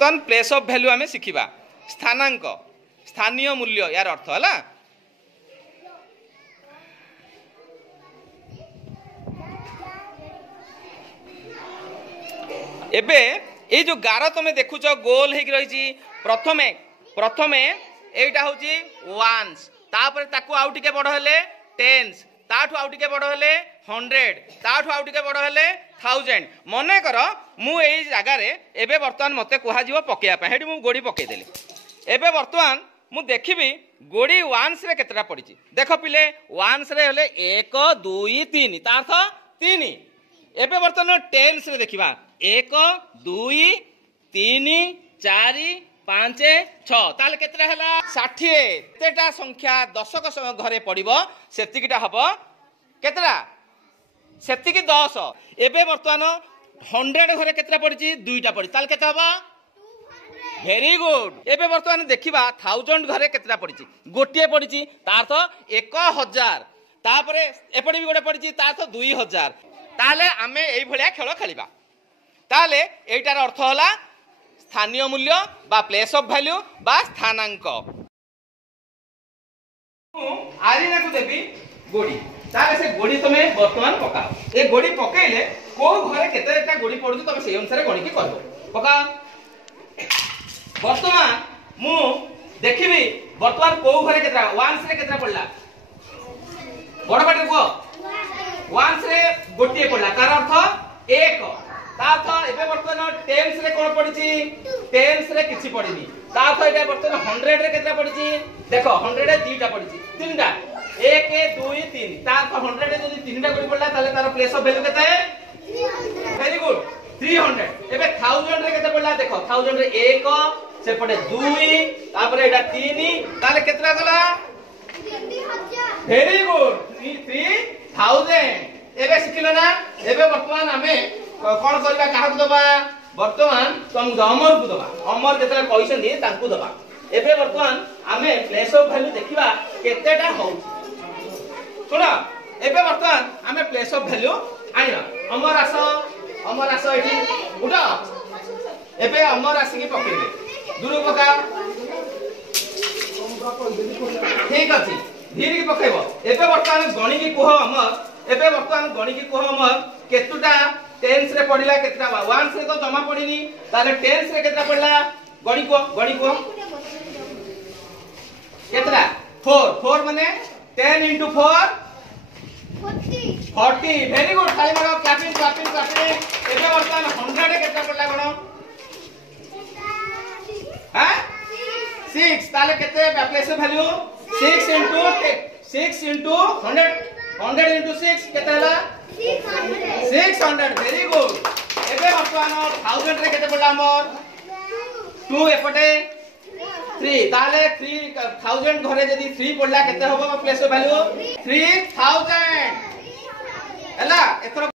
बर्तमान place of value आम शिखा स्थानांक स्थानीय मूल्य यार अर्थ है। एबे ये जो गार तुम देखुच गोल हो रही प्रथमे प्रथमे एटा हूँ वान्स तापर ताकू आउ टिके बड़ हेले टेन्स ताठू आउ टिके बड़ हेले हंड्रेड ताठू आउ टिके बड़ हेले थाउजेंड मन कर मु एई जगार एबे वर्तमान मते कुहा जीव पकेया हेटी मु गोड़ी पकेदेली एबे वर्तमान मु देखिबी गोड़ी वान्स रे केतरा पड़ी देख पिले वान्स रे हेले 1 2 3 तार्थ 3 एबे वर्तमान टेन्स रे देखिबा 1 2 3 4 5 6 ताले केतरा हला 60 एतेटा संख्या दशक घरे पड़िबो सेतिकिटा हबो केतरा सेतिकी 10 एबे वर्तमान 100 घरे केतरा पड़ी दुईटा पड़ी ताले केते हबो वेरी गुड एबे वर्तमान देखिबा 1000 घरे केतरा पड़ी गोटिए पड़ी तार्थ 1000 तापरे एपड़ी भी गोटे पड़ी तार्थ 2000 ताले आमे एई भलिया खेल खेलिबा ताले एटार अर्थ होला स्थानीय मूल्य बा प्लेस ऑफ वैल्यू बा स्थानांक आरिना को देबी गोड़ी ताले से गोड़ी तमे वर्तमान पकाओ ए गोड़ी पकेइले को घरे केतेटा गोड़ी पडुछ तमे सेई अनुसार गणी के करबो पका वर्तमान मु देखिबी वर्तमान को घरे केतरा वान्स रे केतरा पडला बड़ बाटे को वान्स रे गोटिए पडला तार अर्थ 1 तार्थ एबे वर्तमान टेन्स रे कोन पडिची टेन्स रे किछि पडिनी तार्थ एबे वर्तमान 100 रे केतरा पडिची देखो 100 रे दीटा पडिची तीनटा 1 2 3 तार्थ 100 रे जदी तीनटा गोडी पडला ताले तार प्लेस ऑफ वैल्यू केते 300 वेरी गुड 300 एबे 1000 रे केते पडला देखो 1000 रे 1 से पडे 2 तापर एटा 3 ताले केतरा गला 3000 वेरी गुड 3000 एबे सिखिलो ना एबे वर्तमान हमें कोन करबा काहा दबा वर्तमान तुम अमर को दबा अमर जेतरा पैसा दिए तांकू दबा एबे वर्तमान हमें प्लेस ऑफ वैल्यू देखिबा केतेटा हो सुनो एबे वर्तमान हमें प्लेस ऑफ वैल्यू आनिबा अमर आस एठी उठा एबे अमर आसी के पकेबे दुरु पका ठीक अछि धीरे के पकेबो एबे वर्तमान गणी के कोह अमर एबे वर्तमान गणी के कोह अमर केतुटा टेन्स रे पड़िला केतरा वान्स रे तो जमा पड़िनी ताले टेन्स रे केतरा पड़ला गणी को केतरा 4 माने 10 into 4 40 वेरी गुड खाली मारो क्लैपिंग एबे वर्तमान 100 रे केतरा पड़ला गणो हां 6 ताले केते place of value 6 into 100 100 into 6 केते हला 600 वेरी गुड एबे वर्तमान 1000 रे केते पडला हमर 2 एपटे 3 ताले 3000 घरे जदी 3 पडला केते होबो प्लेस ऑफ वैल्यू 3000 हला एथरो